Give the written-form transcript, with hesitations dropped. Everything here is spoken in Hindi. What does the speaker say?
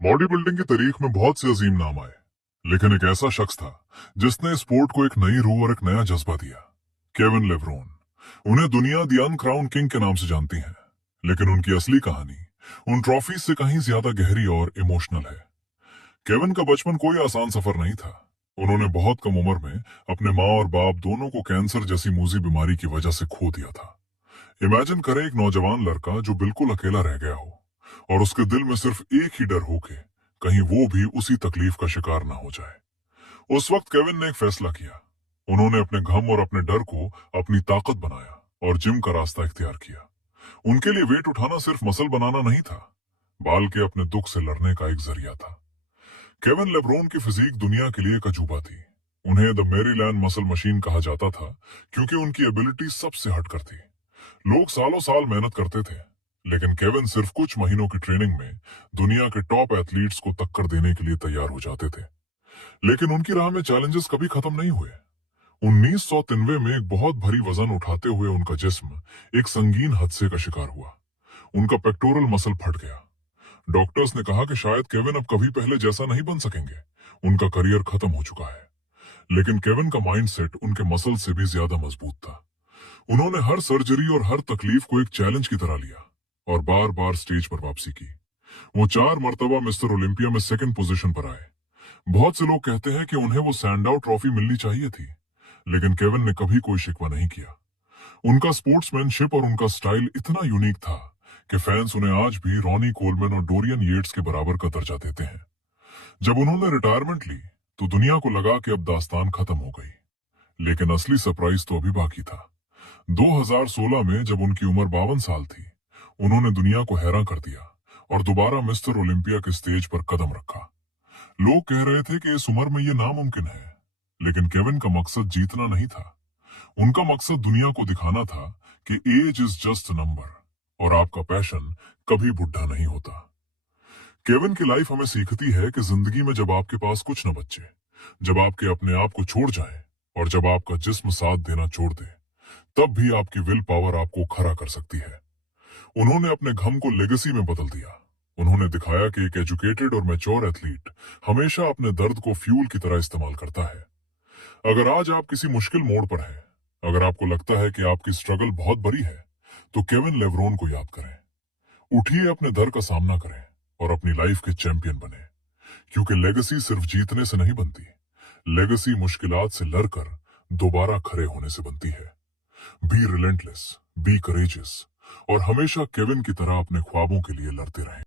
बॉडी बिल्डिंग की तारीख में बहुत से अजीम नाम आए, लेकिन एक ऐसा शख्स था जिसने स्पोर्ट को एक नई रूह और एक नया जज्बा दिया। Kevin LeBron. उन्हें दुनिया द अनक्राउन किंग के नाम से जानती है, लेकिन उनकी असली कहानी उन ट्रॉफीज से कहीं ज्यादा गहरी और इमोशनल है। केविन का बचपन कोई आसान सफर नहीं था। उन्होंने बहुत कम उम्र में अपने माँ और बाप दोनों को कैंसर जैसी मूजी बीमारी की वजह से खो दिया था। इमेजिन करें एक नौजवान लड़का जो बिल्कुल अकेला रह गया हो और उसके दिल में सिर्फ एक ही डर हो के कहीं वो भी उसी तकलीफ का शिकार ना हो जाए। उस वक्त केविन ने एक फैसला किया। उन्होंने अपने गम और अपने डर को अपनी ताकत बनाया और जिम का रास्ता इख्तियार किया। उनके लिए वेट उठाना सिर्फ मसल बनाना नहीं था, बल्कि अपने दुख से लड़ने का एक जरिया था। केविन लेब्रोन की फिजिक दुनिया के लिए एक अजूबा थी। उन्हें द मैरीलैंड मसल मशीन कहा जाता था क्योंकि उनकी एबिलिटी सबसे हटकर थी। लोग सालों साल मेहनत करते थे, लेकिन केविन सिर्फ कुछ महीनों की ट्रेनिंग में दुनिया के टॉप एथलीट्स को टक्कर देने के लिए तैयार हो जाते थे। लेकिन उनकी राह में चैलेंजेस कभी खत्म नहीं हुए। 1993 में एक बहुत भारी वजन उठाते हुए उनका जिस्म एक संगीन हादसे का शिकार हुआ। उनका पेक्टोरल मसल फट गया। डॉक्टर्स ने कहा कि शायद केविन अब कभी पहले जैसा नहीं बन सकेंगे, उनका करियर खत्म हो चुका है। लेकिन केविन का माइंडसेट उनके मसल से भी ज्यादा मजबूत था। उन्होंने हर सर्जरी और हर तकलीफ को एक चैलेंज की तरह लिया और बार बार स्टेज पर वापसी की। वो 4 मर्तबा मिस्टर ओलंपिया में सेकंड पोजीशन पर आए। बहुत से लोग कहते हैं कि उन्हें वो सैंडो ट्रॉफी मिलनी चाहिए थी, लेकिन केविन ने कभी कोई शिकवा नहीं किया। उनका स्पोर्ट्समैनशिप और उनका स्टाइल इतना यूनिक था कि फैंस उन्हें आज भी रॉनी कोलमैन और डोरियन येट्स के बराबर का दर्जा देते हैं। जब उन्होंने रिटायरमेंट ली तो दुनिया को लगा कि अब दास्तान खत्म हो गई, लेकिन असली सरप्राइज तो अभी बाकी था। 2016 में जब उनकी उम्र 52 साल थी, उन्होंने दुनिया को हैरान कर दिया और दोबारा मिस्टर ओलंपिया के स्टेज पर कदम रखा। लोग कह रहे थे कि इस उम्र में यह नामुमकिन है, लेकिन केविन का मकसद जीतना नहीं था। उनका मकसद दुनिया को दिखाना था कि age is just a number और आपका पैशन कभी बुढ़ा नहीं होता। केविन की लाइफ हमें सीखती है कि जिंदगी में जब आपके पास कुछ न बचे, जब आपके अपने आप को छोड़ जाए और जब आपका जिस्म साथ देना छोड़ दे, तब भी आपकी विल पावर आपको खड़ा कर सकती है। उन्होंने अपने घम को लेगेसी में बदल दिया। उन्होंने दिखाया कि एक एजुकेटेड और मैच्योर एथलीट हमेशा अपने दर्द को फ्यूल की तरह इस्तेमाल करता है। अगर आज आप किसी मुश्किल मोड़ पर हैं, अगर आपको लगता है कि आपकी स्ट्रगल बहुत बड़ी है, तो केविन लेब्रोन को याद करें। उठिए, अपने डर का सामना करें और अपनी लाइफ के चैंपियन बने, क्योंकि लेगेसी सिर्फ जीतने से नहीं बनती, लेगेसी मुश्किलात से लड़कर दोबारा खड़े होने से बनती है। बी रिलेंटलेस, बी करेजियस और हमेशा केविन की तरह अपने ख्वाबों के लिए लड़ते रहें।